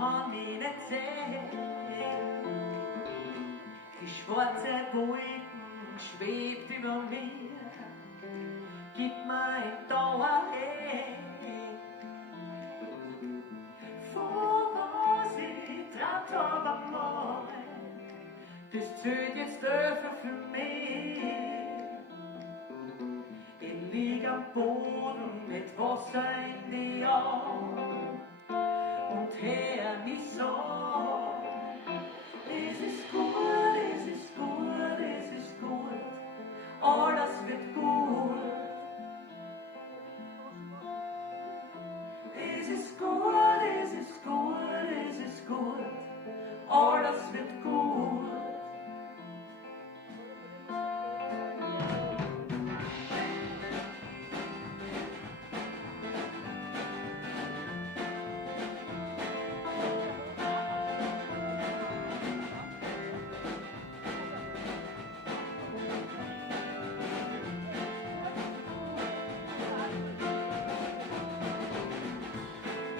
kann mich nicht sehen. Die schwarze Wolken schwebt über mir, gib mein Dauerhell. Vor was ich träumt hab am Morgen, das zählt jetzt öfter für mich. Ich lieg am Boden mit Wasser in die Augen und hör mich so. Es ist gut, es ist gut, es ist gut, alles wird gut. Es ist gut, es ist gut, es ist gut, alles wird gut.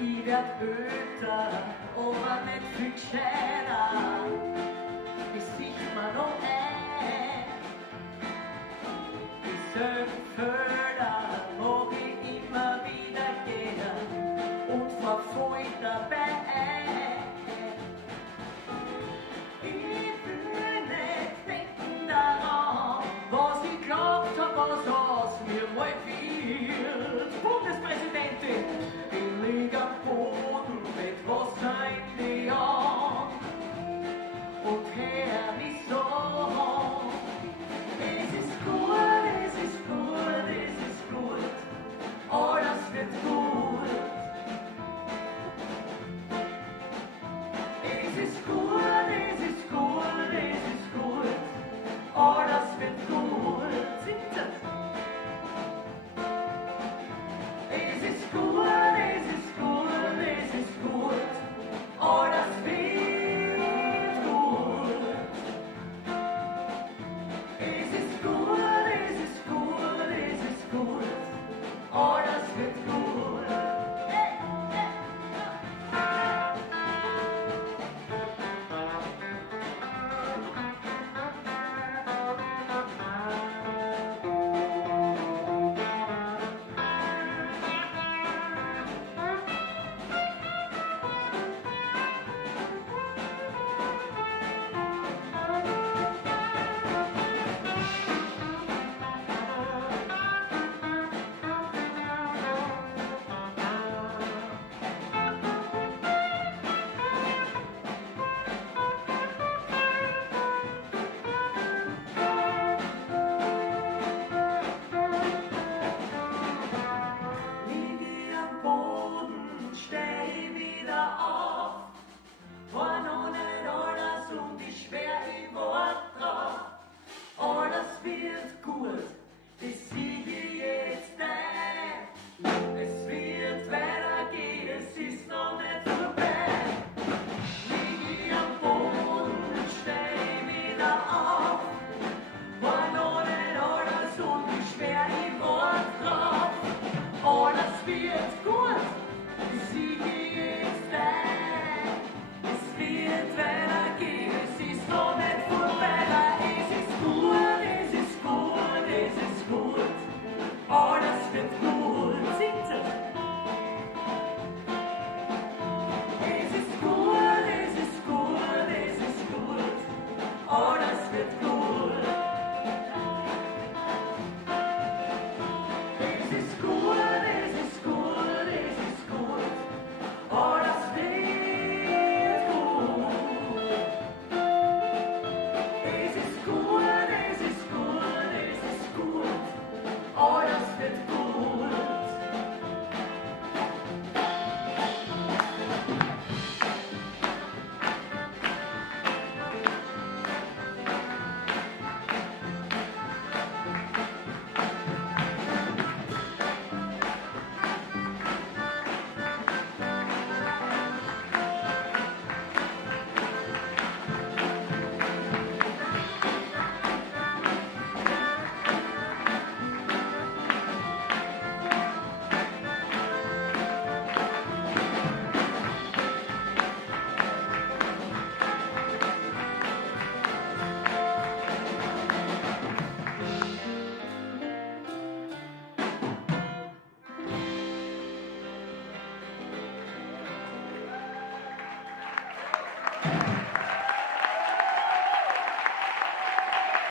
Ich werd öfter, aber nicht viel gescheiter. Ich sicht mir noch ein. Dieselben Felder mag ich immer wieder gehen und verfolg dabei. Ich will nicht denken daran, was ich glaubt hab, was aus mir mal wieder.